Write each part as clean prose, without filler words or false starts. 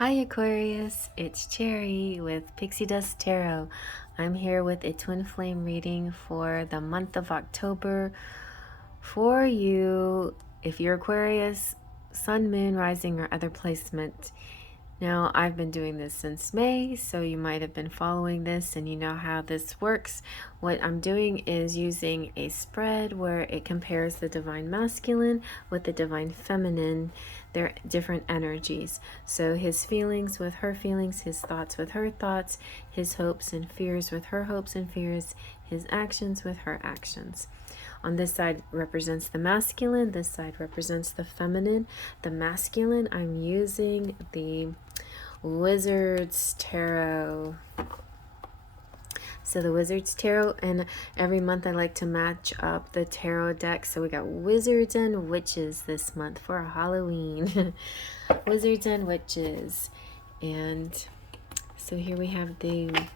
Hi Aquarius, it's Cherry with Pixie Dust Tarot. I'm here with a twin flame reading for the month of October for you. If you're Aquarius, Sun, Moon, Rising, or other placement. Now, I've been doing this since May, so you might have been following this and you know how this works. What I'm doing is using a spread where it compares the divine masculine with the divine feminine. They're different energies. So his feelings with her feelings, his thoughts with her thoughts, his hopes and fears with her hopes and fears, his actions with her actions. On this side represents the masculine, this side represents the feminine. The masculine, I'm using the Wizard's Tarot. So the Wizard's Tarot, and every month I like to match up the tarot deck. So we got Wizards and Witches this month for Halloween. Wizards and Witches. And so here we have the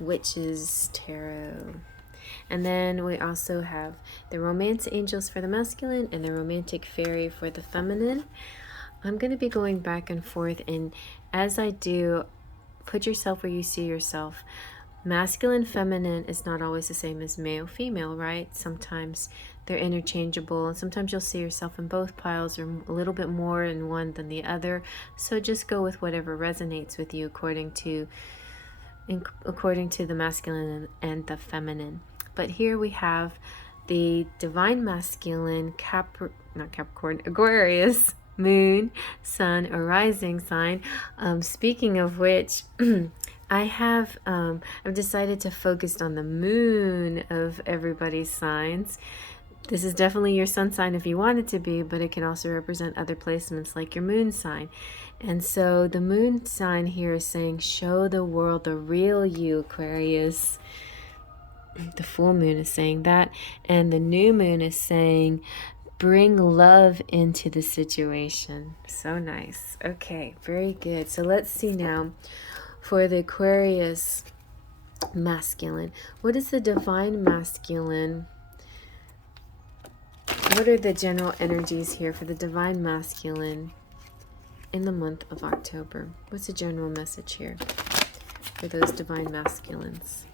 Witches Tarot. And then we also have the Romance Angels for the masculine and the Romantic Fairy for the feminine. I'm going to be going back and forth, and as I do, put yourself where you see yourself. Masculine, feminine is not always the same as male, female, right? Sometimes they're interchangeable, and sometimes you'll see yourself in both piles or a little bit more in one than the other. So just go with whatever resonates with you according to the masculine and the feminine. But here we have the divine masculine, Aquarius, moon, sun, or rising sign. Speaking of which, I've decided to focus on the moon of everybody's signs. This is definitely your sun sign if you want it to be, but it can also represent other placements like your moon sign. And so the moon sign here is saying, show the world the real you, Aquarius. The full moon is saying that. And the new moon is saying, bring love into the situation. So nice. Okay, very good. So let's see now for the Aquarius masculine. What is the divine masculine? What are the general energies here for the divine masculine in the month of October? What's the general message here for those divine masculines?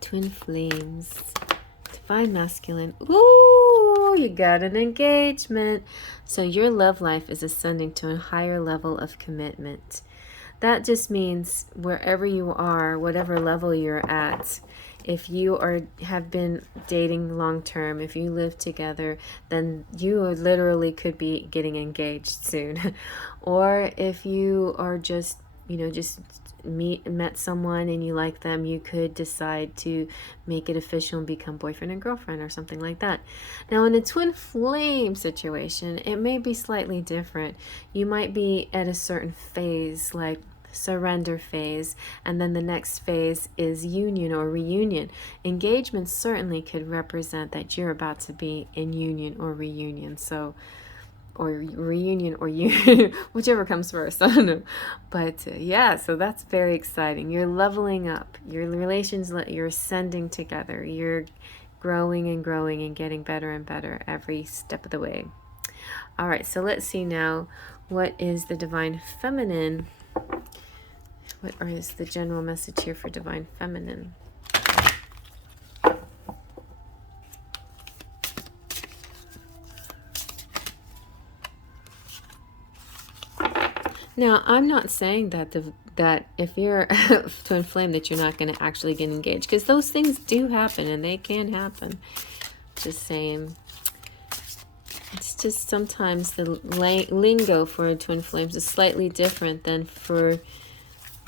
Twin flames. Divine masculine. Ooh, you got an engagement. So your love life is ascending to a higher level of commitment. That just means wherever you are, whatever level you're at, if you have been dating long term, if you live together, then you literally could be getting engaged soon. Or if you are just met someone and you like them, you could decide to make it official and become boyfriend and girlfriend or something like that. Now in a twin flame situation, it may be slightly different. You might be at a certain phase, like surrender phase, and then the next phase is union or reunion. Engagement certainly could represent that you're about to be in union or reunion, or reunion or union, whichever comes first, I don't know. But yeah, so that's very exciting. You're leveling up your relations, you're ascending together, you're growing and growing and getting better and better every step of the way. All right, so let's see now, what is the divine feminine? What is the general message here for divine feminine? Now, I'm not saying that that if you're a twin flame that you're not going to actually get engaged, because those things do happen and they can happen. Just saying. It's just sometimes the lingo for twin flames is slightly different than for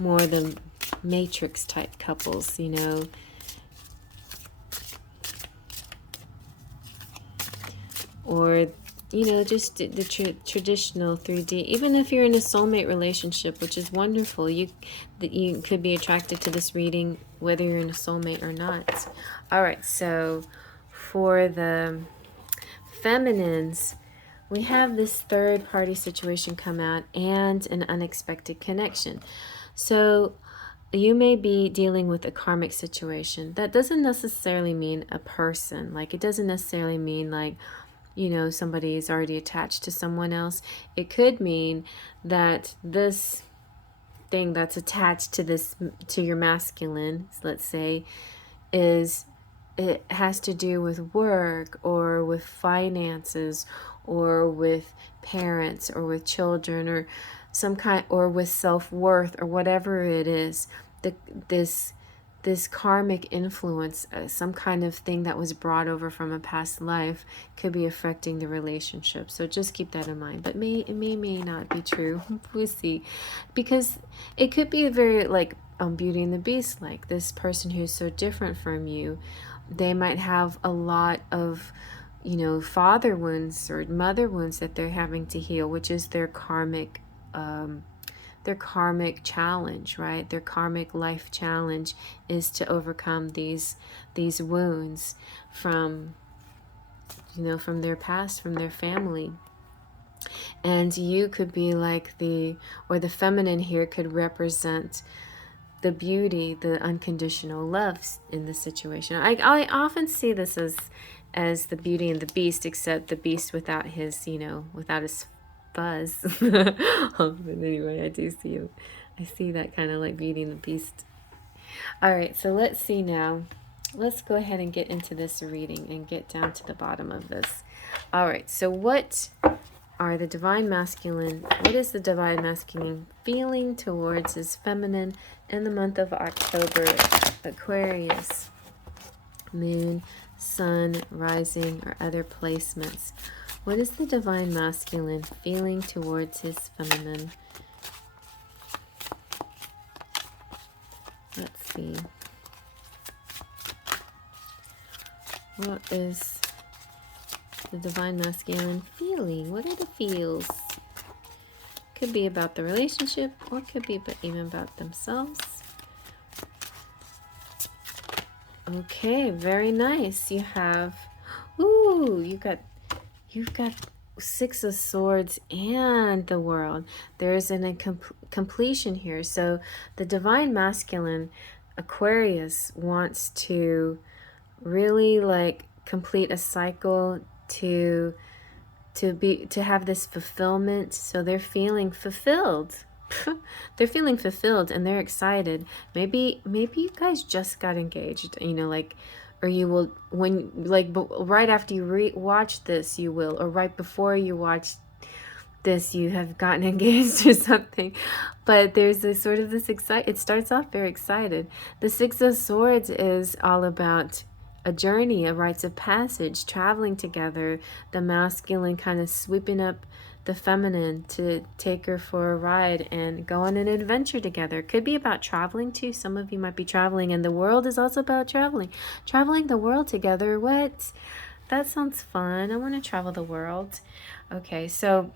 more the matrix type couples, you know. Or, you know, just the traditional 3D. Even if you're in a soulmate relationship, which is wonderful, you could be attracted to this reading whether you're in a soulmate or not. All right, so for the feminines, we have this third party situation come out and an unexpected connection. So you may be dealing with a karmic situation. That doesn't necessarily mean a person. Like, it doesn't necessarily mean like you know, somebody is already attached to someone else. It could mean that this thing that's attached to this, to your masculine, let's say, is, it has to do with work or with finances or with parents or with children or some kind, or with self-worth or whatever it is. This karmic influence, some kind of thing that was brought over from a past life, could be affecting the relationship. So just keep that in mind. But it may not be true. We'll see. Because it could be a very, like, Beauty and the Beast, like this person who's so different from you, they might have a lot of, you know, father wounds or mother wounds that they're having to heal, which is their karmic challenge, right? Their karmic life challenge is to overcome these wounds from, you know, from their past, from their family. And you could be like the feminine here could represent the beauty, the unconditional love in the situation. I often see this as the Beauty and the Beast, except the Beast without his, you know, without his fuzz. But anyway, I see that kind of like Beauty and the Beast. All right, so let's see now. Let's go ahead and get into this reading and get down to the bottom of this. All right, so what are the divine masculine, what is the divine masculine feeling towards his feminine in the month of October? Aquarius, moon, sun, rising, or other placements. What is the divine masculine feeling towards his feminine? Let's see. What is the divine masculine feeling? What are the feels? Could be about the relationship, or could be even about themselves. Okay, very nice. You have, ooh, you've got Six of Swords and the World. There's a completion here. So the divine masculine, Aquarius, wants to really like complete a cycle, to have this fulfillment. So they're feeling fulfilled. They're feeling fulfilled and they're excited. Maybe you guys just got engaged, you know, like, or you will, when, like, right after you watch this, you will, or right before you watch this, you have gotten engaged or something. But there's this sort of this it starts off very excited. The Six of Swords is all about a journey, a rites of passage, traveling together, the masculine kind of sweeping up the feminine to take her for a ride and go on an adventure together. It could be about traveling too. Some of you might be traveling, and the world is also about traveling the world together. What? That sounds fun. I want to travel the world. Okay, so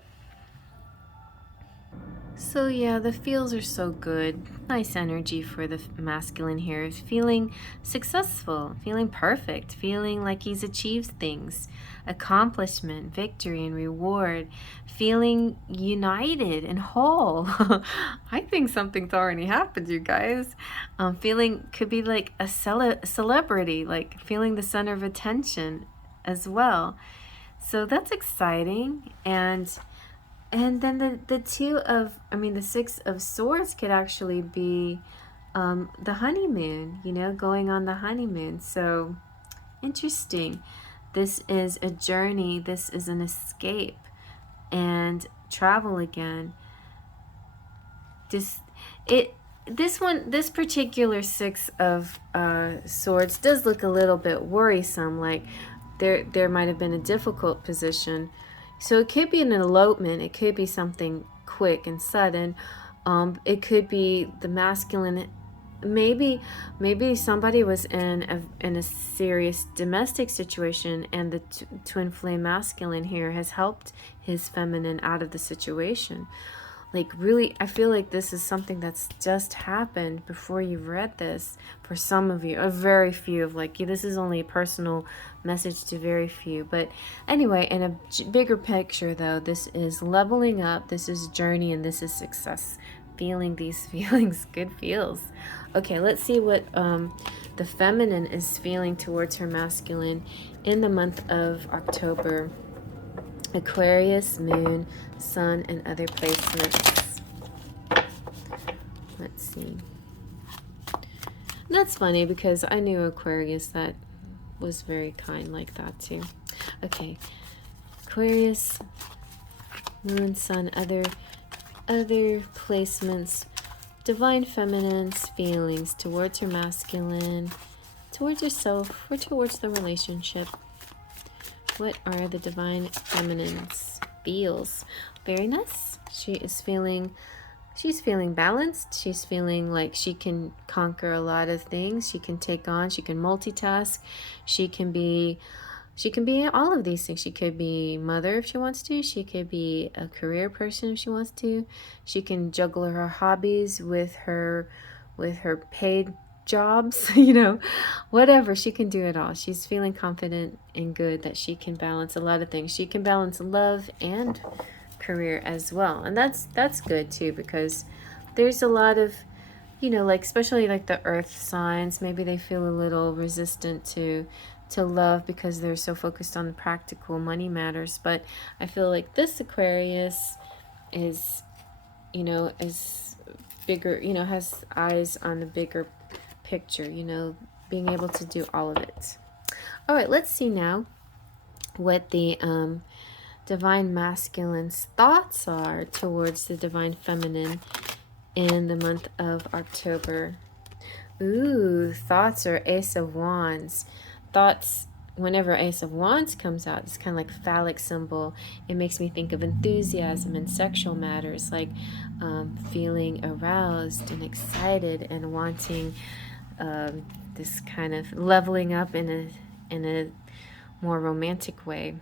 yeah, the feels are so good. Nice energy for the masculine here. Feeling successful, feeling perfect, feeling like he's achieved things, accomplishment, victory, and reward, feeling united and whole. I think something's already happened, you guys. Feeling could be like a celebrity, like feeling the center of attention as well. So that's exciting. And then the Six of Swords could actually be the honeymoon, you know, going on the honeymoon. So interesting. This is a journey. This is an escape and travel again. This particular Six of Swords does look a little bit worrisome. Like there might have been a difficult position. So it could be an elopement. It could be something quick and sudden. It could be the masculine. Maybe somebody was in a serious domestic situation, and the twin flame masculine here has helped his feminine out of the situation. Like, really, I feel like this is something that's just happened before you've read this. For some of you, a very few of, like, this is only a personal message to very few. But anyway, in a bigger picture, though, this is leveling up, this is journey, and this is success. Feeling these feelings, good feels. Okay, let's see what the feminine is feeling towards her masculine in the month of October. Aquarius, Moon, Sun, and other placements. Let's see. That's funny because I knew Aquarius that was very kind like that too. Okay. Aquarius, Moon, Sun, other placements. Divine Feminine's feelings towards her masculine, towards herself, or towards the relationship. What are the Divine Feminine's feels? Very nice. She's feeling balanced. She's feeling like she can conquer a lot of things. She can take on, she can multitask. She can be all of these things. She could be mother if she wants to. She could be a career person if she wants to. She can juggle her hobbies with her paid jobs, you know, whatever. She can do it all. She's feeling confident and good that she can balance a lot of things. She can balance love and career as well. And that's good too, because there's a lot of, you know, like especially like the earth signs, maybe they feel a little resistant to love because they're so focused on the practical money matters. But I feel like this Aquarius is, you know, is bigger, you know, has eyes on the bigger picture, you know, being able to do all of it. All right, let's see now what the Divine Masculine's thoughts are towards the Divine Feminine in the month of October. Ooh, thoughts are Ace of Wands. Thoughts, whenever Ace of Wands comes out, it's kind of like phallic symbol. It makes me think of enthusiasm and sexual matters, like feeling aroused and excited and wanting this kind of leveling up in a more romantic way.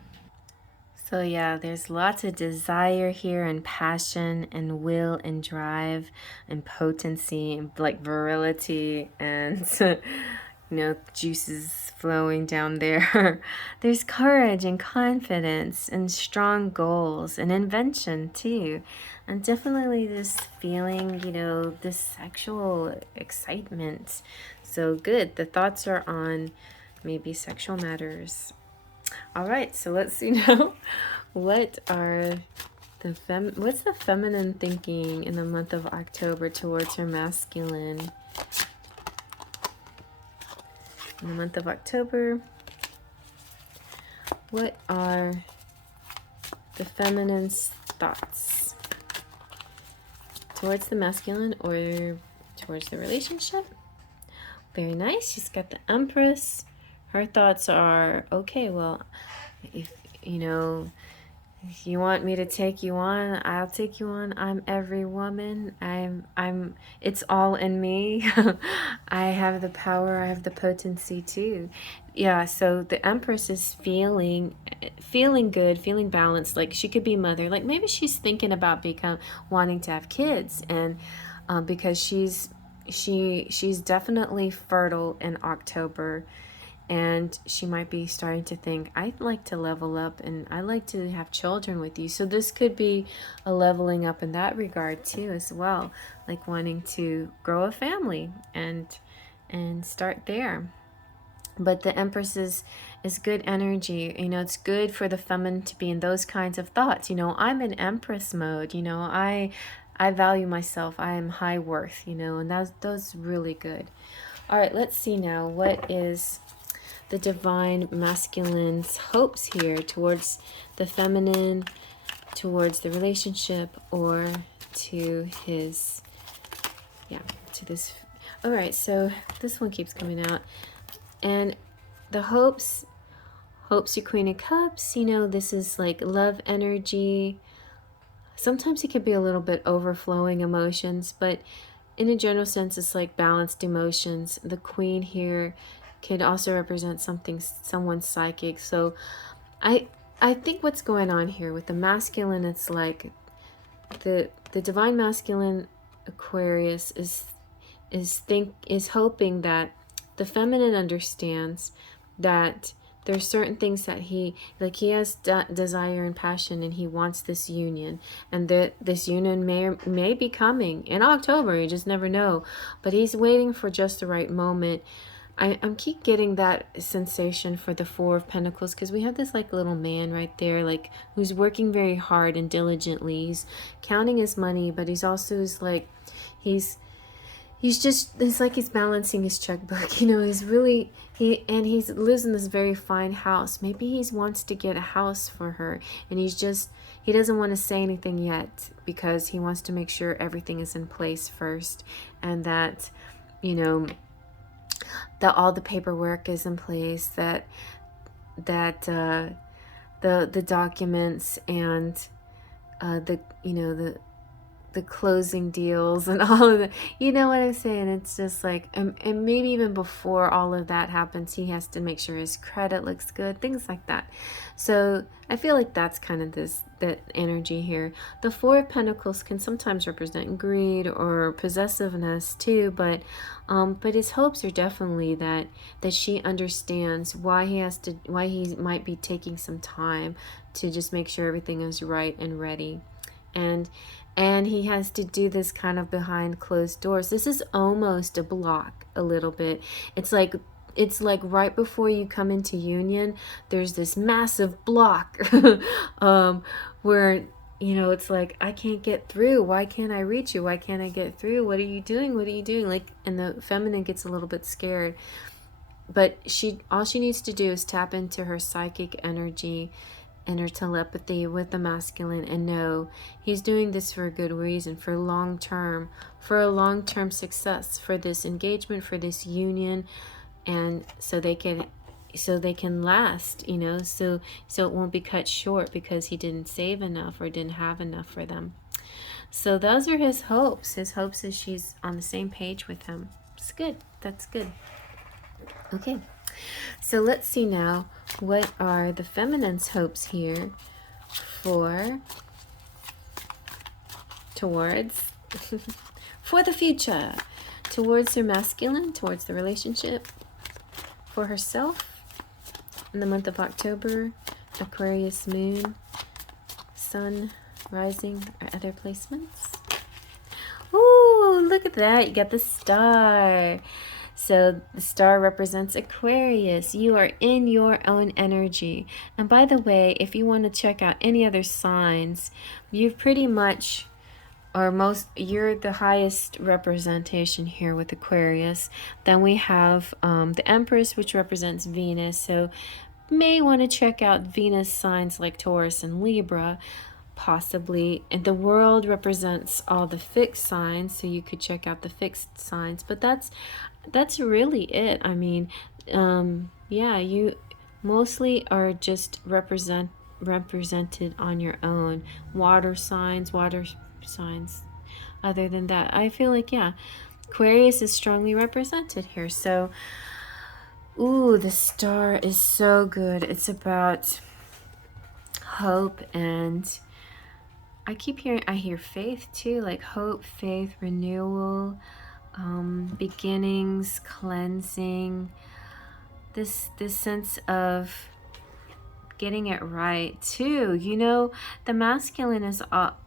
So yeah, there's lots of desire here and passion and will and drive and potency and like virility and you know, juices flowing down there. There's courage and confidence and strong goals and invention too. And definitely this feeling, you know, this sexual excitement. So good. The thoughts are on maybe sexual matters. All right, so let's see now. What are what's the feminine thinking in the month of October towards her masculine? In the month of October, what are the feminine's thoughts towards the masculine or towards the relationship? Very nice. She's got the Empress. Her thoughts are, okay, well, if you know, if you want me to take you on, I'll take you on. I'm every woman. It's all in me. I have the power, I have the potency too. Yeah, so the Empress is feeling good, feeling balanced. Like she could be mother. Like maybe she's thinking about wanting to have kids, and because she's definitely fertile in October. And she might be starting to think, I'd like to level up and I'd like to have children with you. So this could be a leveling up in that regard too as well. Like wanting to grow a family and start there. But the Empress is good energy. You know, it's good for the feminine to be in those kinds of thoughts. You know, I'm in Empress mode. You know, I value myself. I am high worth, you know, and that's really good. All right, let's see now. What is the Divine Masculine's hopes here towards the feminine, towards the relationship, or to his, yeah, to this. All right, so this one keeps coming out. And the hopes, your Queen of Cups, you know, this is like love energy. Sometimes it can be a little bit overflowing emotions, but in a general sense, it's like balanced emotions. The Queen here could also represent someone's psychic. So I think what's going on here with the masculine, it's like the Divine Masculine Aquarius is hoping that the feminine understands that there's certain things that he has desire and passion, and he wants this union, and this union may be coming in October. You just never know, but he's waiting for just the right moment I'm keep getting that sensation for the Four of Pentacles, because we have this like little man right there, like who's working very hard and diligently. He's counting his money, but he's also is like he's just, it's like he's balancing his checkbook. You know, he's really he lives in this very fine house. Maybe he wants to get a house for her, and he doesn't want to say anything yet because he wants to make sure everything is in place first, and that, you know, that all the paperwork is in place, that the documents and the, you know, the closing deals and all of that. You know what I'm saying? It's just like, and maybe even before all of that happens, he has to make sure his credit looks good, things like that. So I feel like that's kind of that energy here. The Four of Pentacles can sometimes represent greed or possessiveness too, but his hopes are definitely that she understands why he might be taking some time to just make sure everything is right and ready. And he has to do this kind of behind closed doors. This is almost a block a little bit. It's like right before you come into union, there's this massive block where, you know, it's like, I can't get through. Why can't I reach you? Why can't I get through? What are you doing? What are you doing? Like, and the feminine gets a little bit scared. But all she needs to do is tap into her psychic energy and her telepathy with the masculine, and know he's doing this for a good reason, for a long-term success, for this engagement, for this union, and so they can last, you know, so it won't be cut short because he didn't save enough or didn't have enough for them. So those are his hopes. His hopes is she's on the same page with him. It's good. That's good. Okay. So let's see now, what are the feminine's hopes here for the future, towards her masculine, towards the relationship, for herself in the month of October, Aquarius moon, sun, rising, or other placements. Ooh, look at that. You got the star. So the star represents Aquarius. You are in your own energy. And by the way, if you want to check out any other signs, you've pretty much, you're the highest representation here with Aquarius. Then we have the Empress, which represents Venus. So may want to check out Venus signs like Taurus and Libra, possibly. And the World represents all the fixed signs, so you could check out the fixed signs. But that's really it. I mean, yeah, you mostly are just represented on your own. Water signs. Other than that, I feel like, yeah, Aquarius is strongly represented here. So, ooh, the star is so good. It's about hope, and I hear faith too, like hope, faith, renewal, beginnings, cleansing, this sense of getting it right too. You know, the masculine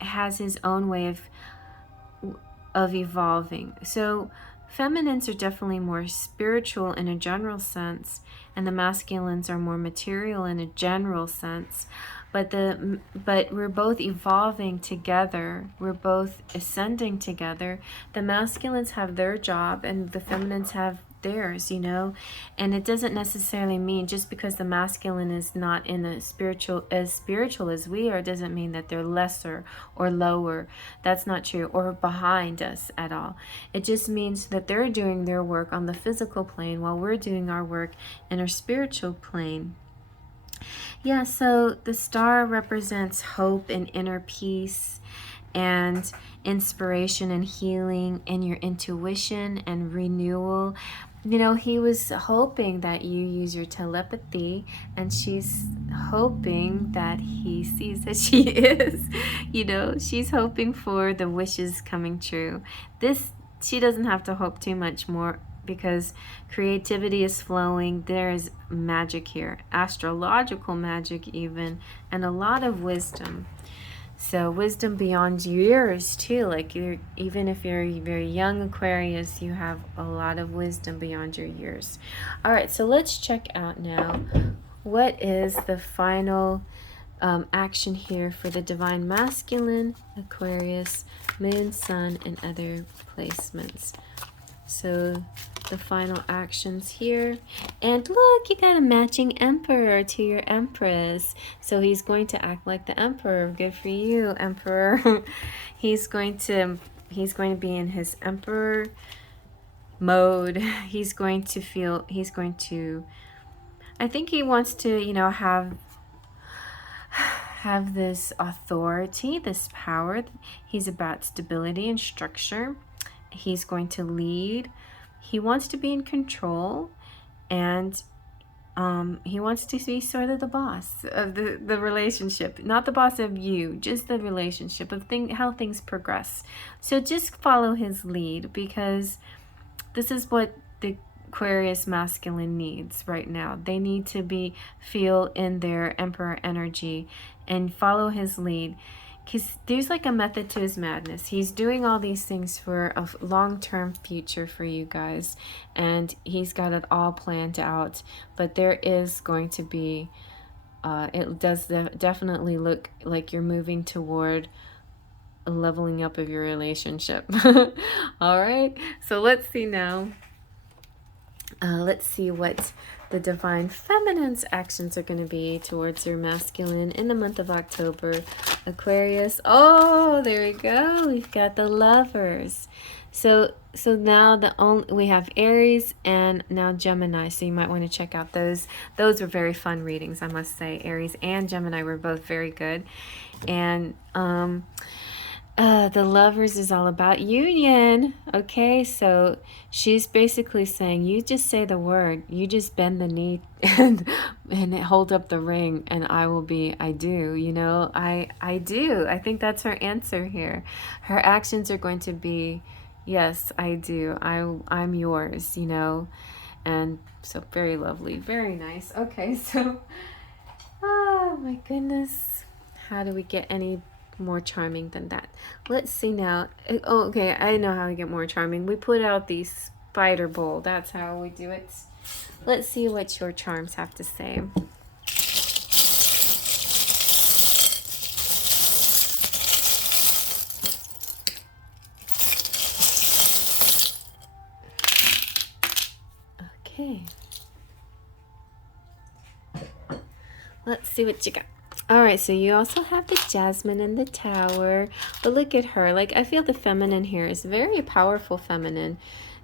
has his own way of evolving. So feminines are definitely more spiritual in a general sense, and the masculines are more material in a general sense. But we're both evolving together. We're both ascending together. The masculines have their job and the feminines have theirs, you know. And it doesn't necessarily mean just because the masculine is not in as spiritual as we are, doesn't mean that they're lesser or lower. That's not true, or behind us at all. It just means that they're doing their work on the physical plane while we're doing our work in our spiritual plane. Yeah, so the star represents hope and inner peace and inspiration and healing and your intuition and renewal. You know, he was hoping that you use your telepathy, and she's hoping that he sees that she is. You know, she's hoping for the wishes coming true. She doesn't have to hope too much more, because creativity is flowing. There is magic here, astrological magic even, and a lot of wisdom. So wisdom beyond years too. Like even if you're very young Aquarius, you have a lot of wisdom beyond your years. All right, so let's check out now. What is the final action here for the Divine Masculine, Aquarius, Moon, Sun, and other placements? So the final actions here. And look, you got a matching Emperor to your Empress. So he's going to act like the Emperor. Good for you, Emperor. he's going to be in his Emperor mode. He's going to I think he wants to, you know, have this authority, this power. He's about stability and structure. He's going to lead. He wants to be in control, and he wants to be sort of the boss of the relationship. Not the boss of you, just the relationship of how things progress. So just follow his lead, because this is what the Aquarius masculine needs right now. They need to feel in their Emperor energy and follow his lead, because there's like a method to his madness. He's doing all these things for a long-term future for you guys, and he's got it all planned out. But there is going to be it does definitely look like you're moving toward a leveling up of your relationship. All right, so let's see now. Let's see what the Divine Feminine's actions are going to be towards your masculine in the month of October. Aquarius. Oh, there we go. We've got the Lovers. So now we have Aries and now Gemini. So you might want to check out those. Those were very fun readings, I must say. Aries and Gemini were both very good. And the Lovers is all about union. Okay, so she's basically saying, you just say the word, you just bend the knee and hold up the ring, and I do, you know, I do. I think that's her answer here. Her actions are going to be, yes, I do. I'm yours, you know. And so very lovely, very nice. Okay, so oh my goodness, how do we get any more charming than that? Let's see now. Oh, okay, I know how we get more charming. We put out the spider bowl. That's how we do it. Let's see what your charms have to say. Okay, let's see what you got. All right, so you also have the Jasmine in the Tower, but look at her. Like, I feel the feminine here is very powerful feminine.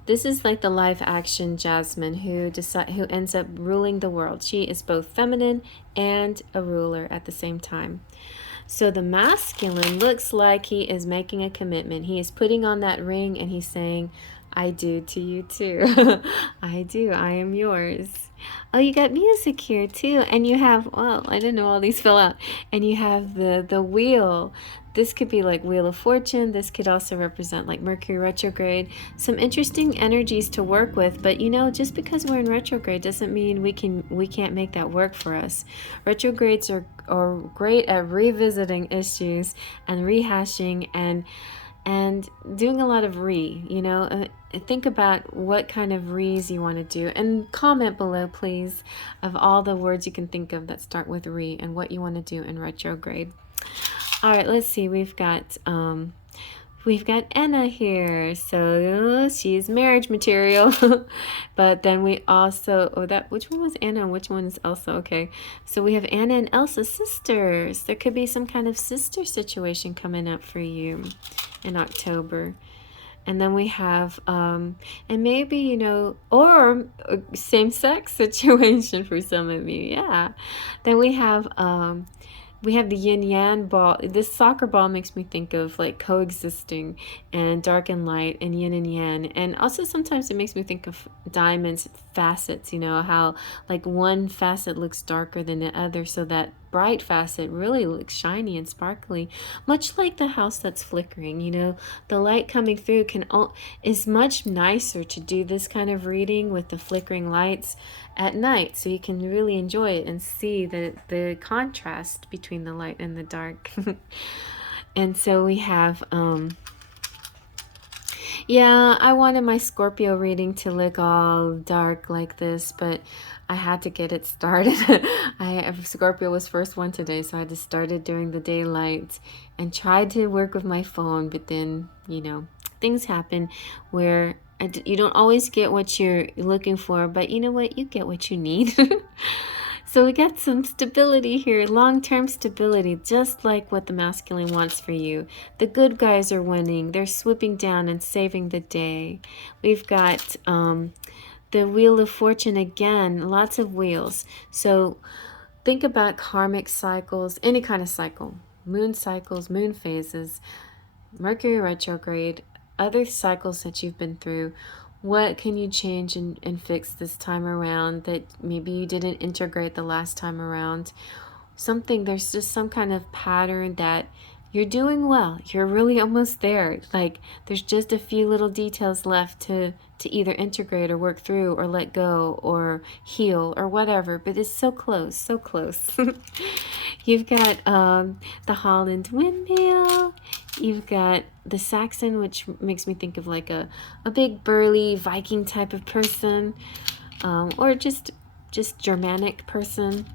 This is like the live action Jasmine who ends up ruling the world. She is both feminine and a ruler at the same time. So the masculine looks like he is making a commitment. He is putting on that ring and he's saying, I do to you too. I do. I am yours. Oh, you got music here too. And you have, well, I didn't know all these fell out. And you have the wheel. This could be like Wheel of Fortune. This could also represent like Mercury retrograde. Some interesting energies to work with. But you know, just because we're in retrograde doesn't mean we can't make that work for us. Retrogrades are great at revisiting issues and rehashing and doing a lot of you know. Think about what kind of re's you want to do, and comment below please of all the words you can think of that start with re and what you want to do in retrograde. All right, let's see. We've got Anna here, so she's marriage material. But then we also, which one was Anna and which one is Elsa? Okay, so we have Anna and Elsa, sisters. There could be some kind of sister situation coming up for you in October. And then we have, and maybe, you know, or same-sex situation for some of you, yeah. Then we have the yin-yang ball. This soccer ball makes me think of like coexisting and dark and light and yin and yang. And also sometimes it makes me think of diamonds, facets, you know, how like one facet looks darker than the other, so that bright facet really looks shiny and sparkly, much like the house that's flickering. You know, the light coming through is much nicer to do this kind of reading with the flickering lights at night, so you can really enjoy it and see the contrast between the light and the dark. And so we have, yeah, I wanted my Scorpio reading to look all dark like this, but I had to get it started. Scorpio was first one today, so I had to start it during the daylight and tried to work with my phone, but then, you know, things happen where you don't always get what you're looking for, but you know what? You get what you need. So we got some stability here, long-term stability, just like what the masculine wants for you. The good guys are winning. They're swooping down and saving the day. We've got the Wheel of Fortune again, lots of wheels. So think about karmic cycles, any kind of cycle, moon cycles, moon phases, Mercury retrograde, other cycles that you've been through. What can you change and fix this time around that maybe you didn't integrate the last time around? There's just some kind of pattern that you're doing well. You're really almost there. Like there's just a few little details left to either integrate or work through or let go or heal or whatever. But it's so close, so close. You've got the Holland windmill. You've got the Saxon, which makes me think of like a big burly Viking type of person, or just Germanic person.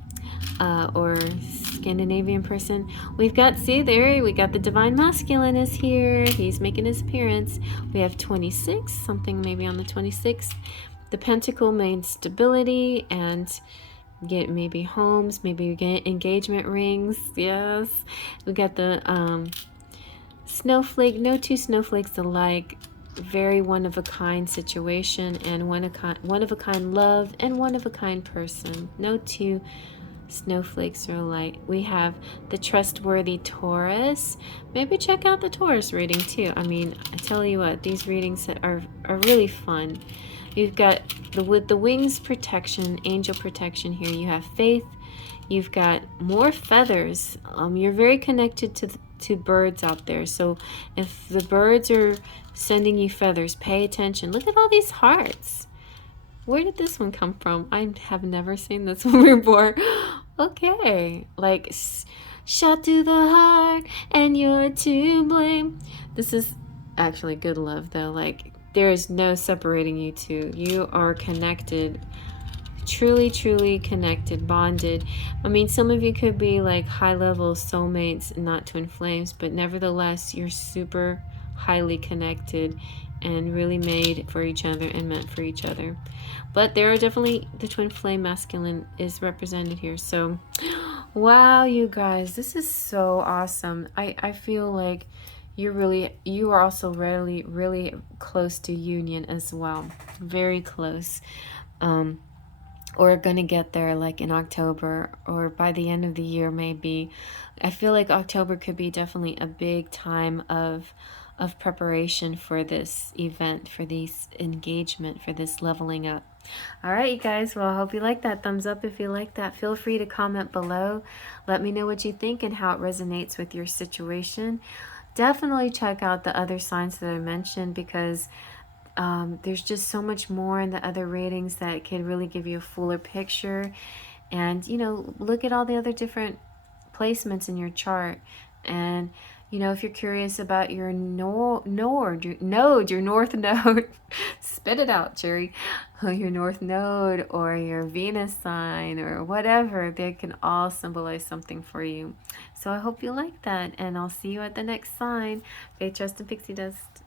Or Scandinavian person. We've got, see there, we got the Divine Masculine is here. He's making his appearance. We have 26, something maybe on the 26th. The Pentacle means stability and get maybe homes, maybe you get engagement rings. Yes. We got the snowflake, no two snowflakes alike. Very one-of-a-kind situation and one-of-a-kind love and one-of-a-kind person. No two snowflakes are alike. We have the trustworthy Taurus. Maybe check out the Taurus reading too. I mean, I tell you what, these readings are really fun. You've got with the wings protection, angel protection here. You have faith. You've got more feathers. You're very connected to birds out there. So if the birds are sending you feathers, pay attention. Look at all these hearts. Where did this one come from? I have never seen this one before. Okay, like shot to the heart and you're to blame. This is actually good love though. Like there is no separating you two. You are connected, truly connected, bonded. I mean, some of you could be like high-level soulmates, not twin flames, but nevertheless, you're super highly connected and really made for each other and meant for each other. But there are definitely, the twin flame masculine is represented here. So, wow, you guys, this is so awesome. I feel like you are also really close to union as well. Very close. Or gonna get there like in October or by the end of the year maybe. I feel like October could be definitely a big time of preparation for this event, for this engagement, for this leveling up. All right, you guys, well, I hope you like that. Thumbs up if you like that. Feel free to comment below. Let me know what you think and how it resonates with your situation. Definitely check out the other signs that I mentioned because there's just so much more in the other ratings that can really give you a fuller picture. And, you know, look at all the other different placements in your chart. And, you know, if you're curious about your north node, spit it out, Jerry, your north node or your Venus sign or whatever, they can all symbolize something for you. So I hope you like that, and I'll see you at the next sign. Faith, trust, and pixie dust.